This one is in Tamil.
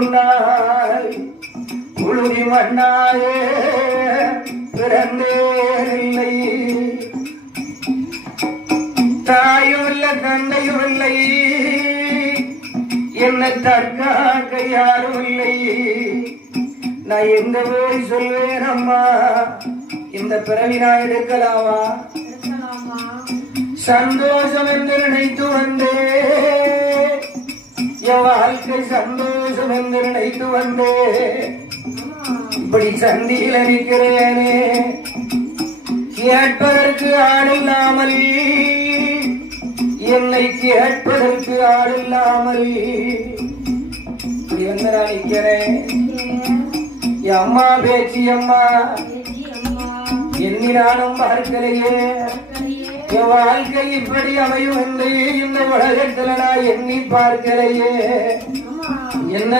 முன்னாய் புழுதி மண்ணாயே பிறந்தேனில்லை. தாயுள்ள தந்தையும் இல்லை, என்ன தற்காக்க யாரும் இல்லை. நான் எங்க போய் சொல்வேன் அம்மா, இந்த பிறவி நான் எடுக்கலாமா? சந்தோஷம் என்று நினைத்து வந்தே, என் வாழ்க்கை சந்தோஷம் என்று நினைத்து வந்தே, இப்படி சந்தியில் நிற்கிறேனே. கேட்பதற்கு ஆளில்லாமல், என்னை கேட்பதற்கு ஆளில்லாமல் இப்படி வந்து நான் நிற்கிறேன். என் அம்மா பேச்சு அம்மா எண்ணி நானும் பார்க்கலையே. என் வாழ்க்கை இப்படி அமையும் என்று இந்த உலகத்தில் நான் எண்ணி பார்க்கலையே. என்ன